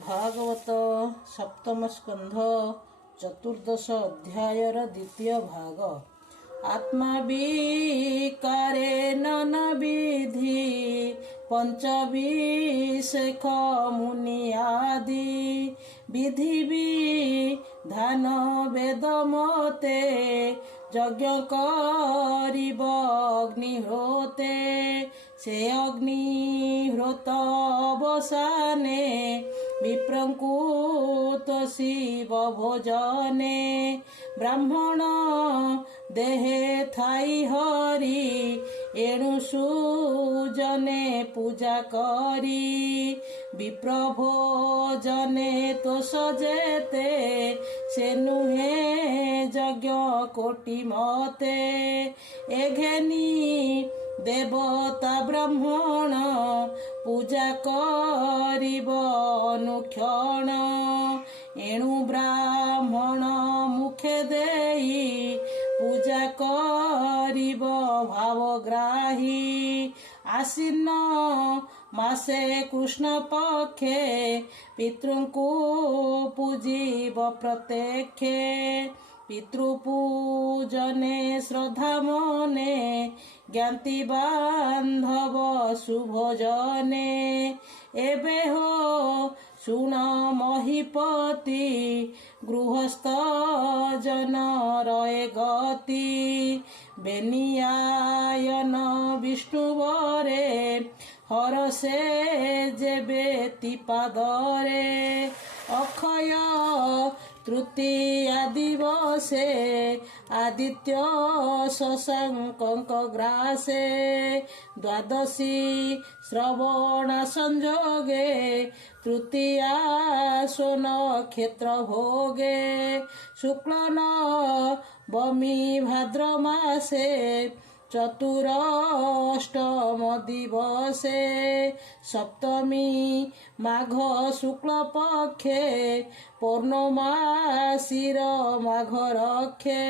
भागवत सप्तम स्कंध चतुर्दश अध्यायर द्वितीय भाग। आत्मा विकारे नन विधि पंचविशेख मुनि आदि विधि विधान वेद मते यज्ञ करिब अग्निहोते से अग्निहोत अवसाने विप्रंकुत शिव भोजने ब्राह्मण देहे थाई हरि एणु सुजने पूजा करी विप्र भोजने तो सजेते से नुहे यज्ञ कोटि मते एघेनी देवता ब्राह्मण पूजा करिब अनुक्षण एणु ब्राह्मण मुखे देई पूजा करिब भावग्राही आसीन मासे कृष्ण पक्षे पितृंकु पूजिब प्रत्यक्षे पितृपूजने श्रद्धा मने ज्ञाति बांधव सुभोजने एबे हो सुन महिपति गृहस्थ जन रहे गति बेनियायन विष्णुवरे हरसे जेबे तिपादरे अक्षय तृतीया दिवसे आदित्य शशांक ग्रासे द्वादशी श्रवण संजोगे तृतीया सोन क्षेत्र भोगे शुक्लन बमी भाद्र मासे चतुरष्टम दिवसे सप्तमी माघ शुक्ल पक्षे पौर्णमासीर माघ रक्षे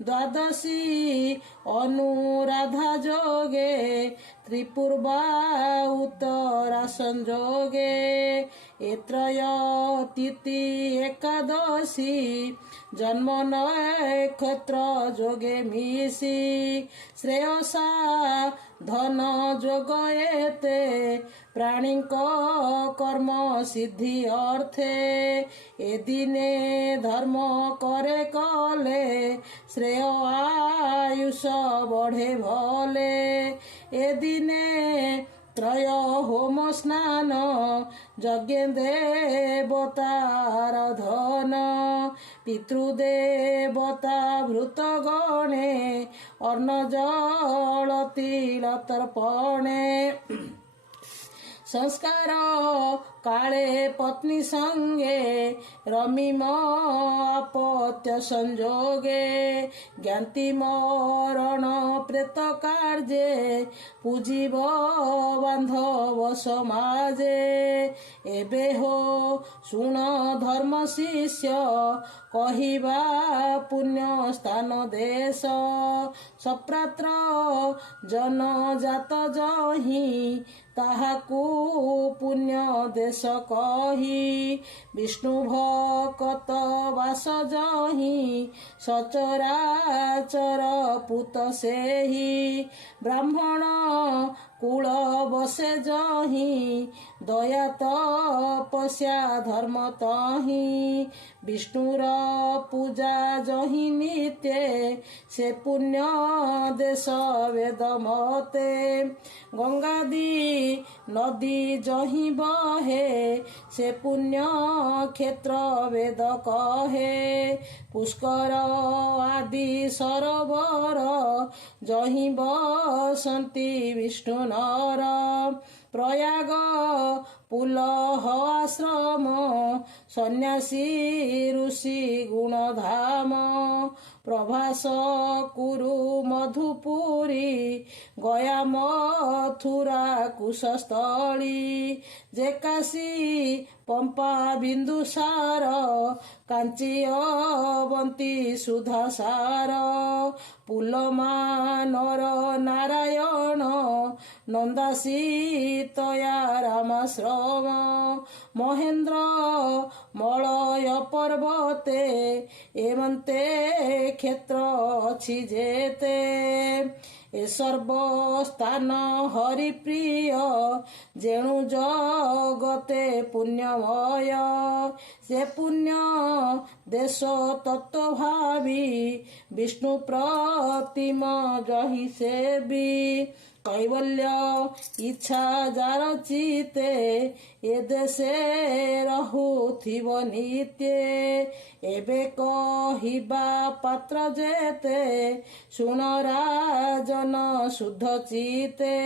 द्वादशी अनुराधा जोगे त्रिपूर्वा उत्तरा संजोगे एत्रय तिथि एकादशी जन्म नक्षत्र जोगे मिसी श्रेयसा धन जोग एते प्राणी कर्म सिद्धि अर्थे ए दिने धर्म करे कले श्रेय आयुष बढ़े भले ए दिने त्रय होम स्नान यज्ञ देवतार धन पितृदेवता भृत गणे अर्ण जल तिल तर्पणे संस्कार काले पत्नी संगे रमिम अपत्य संजोगे ज्ञाति मरण प्रेत कार्ये पूजिब बांधव समाजे एबे हो सुण धर्म शिष्य कहिबा पुण्य स्थान देश सप्रात्र जन जात जही ताहाकू पुण्य देश कही विष्णु भक्त वास जही सचराचर पुत सेही ब्राह्मण कुल बसे जही दया तपस्या धर्म तही विष्णुर पूजा जही नित्य से पुण्य देश वेद मते गंगादी नदी जही बहे से पुण्य क्षेत्र वेद कहे पुष्कर आदि सरोवर जही बसंती विष्णु नर प्रयाग पुलह आश्रम सन्यासी ऋषि गुणधाम प्रभास कुरु मधुपुरी गया मथुरा कुशस्थली जेकाशी पंपा बिंदुसार कांची अवंती सुधासार ପୁଲମାନର ନାରାୟଣ ନନ୍ଦାସୀତୟା ରାମାଶ୍ରମ ମହେନ୍ଦ୍ର ମଳୟ ପର୍ବତେ ଏମନ୍ତେ କ୍ଷେତ୍ର ଅଛି ଯେତେ ଏ ସର୍ବସ୍ଥାନ ହରିପ୍ରିୟ ଯେଣୁ ଜଗତେ ପୁଣ୍ୟମୟ ସେ ପୁଣ୍ୟ ଦେଶ ତତ୍ତ୍ୱ ଭାବି ବିଷ୍ଣୁ ପ୍ରତିମ ଜହି ସେବି କୈବଲ୍ୟ ଇଚ୍ଛା ଯାର ଚିତେ ଏ ଦେଶେ ରହୁଥିବ ନିତ୍ୟେ ଏବେ କହିବା ପାତ୍ର ଯେତେ ଶୁଣ ରାଜନ ଶୁଦ୍ଧ ଚିତେ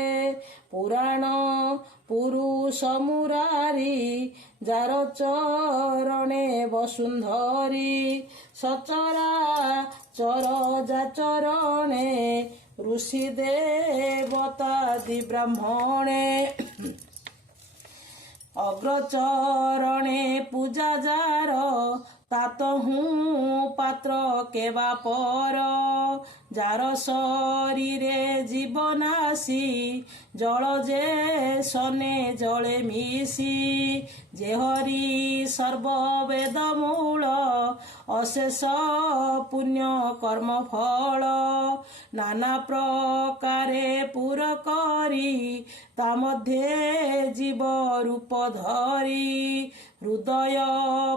ପୁରାଣ ପୁରୁଷ ମୁରାରି ଯାର ଚରଣେ ବସୁନ୍ଧରି ସଚରା ଚର ଯାଚରଣେ ऋषि देवतादि ब्राह्मणे अग्रचरणे पूजा जार तातहु पात्र केवा पर जार शरीरे जीवनासी जल जे सने जले मिसी जे हरि सर्ववेद मूल अशेष पुण्य कर्म फल नाना प्रकारे पुर करी ता मध्ये जीव रूप धरी हृदय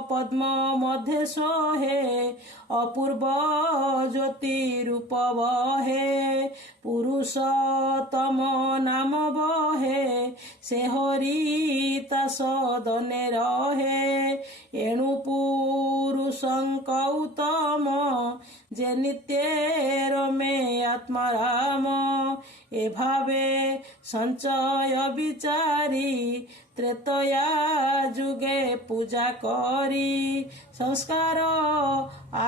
पद्म मध्ये सोहे अपूर्व ज्योति रूप बहे पुरुषोत्तम नाम बहे से हरि ता सदने रहे एणु पुरुषंक उत्तम जे नित्य रमे आत्माराम ए भावे संचय विचारी त्रेतया जुगे पूजा करी संस्कार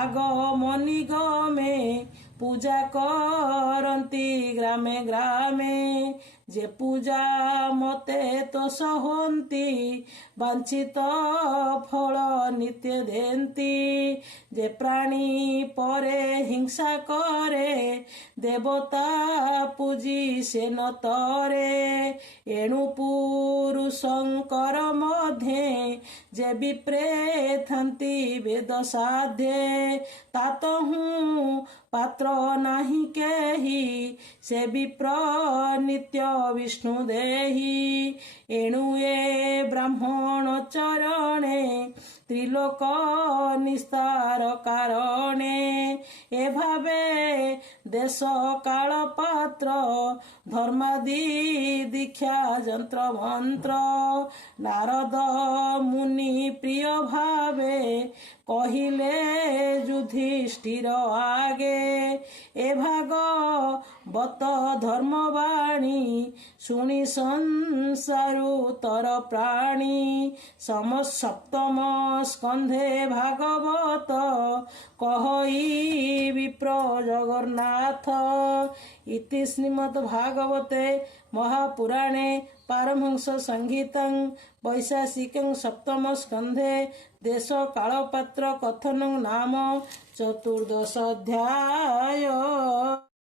आगमनी गमे पूजा करती ग्रामे ग्रामे जे पूजा मते तो सहन्ति वांछित फल नित्य देन्ति जे प्राणी परे हिंसा करे देवता पूजी से न तरे एणु पुरुषंकर मध्ये जे विप्रे थांति वेद साध्ये तातहु पात्र नाही केही से विप्र नित्य विष्णु देही एणु ए ब्राह्मण चरणे त्रिलोक निस्तार कारणे ए भावे देश काल पात्र धर्मादि दीक्षा जंत्र मंत्र नारद मुनि प्रिय भावे कहिले युधिष्ठिर आगे ए भाग बत धर्मवाणी शुणी संसारु तर प्राणी सप्तम स्कंधे भागवत कहई विप्र जगन्नाथ इति श्रीमद् भागवते महापुराणे पारमहंस संहितं वैशाखिकं सप्तम स्कंधे देश कालपात्र कथनं नाम 14 अध्याय।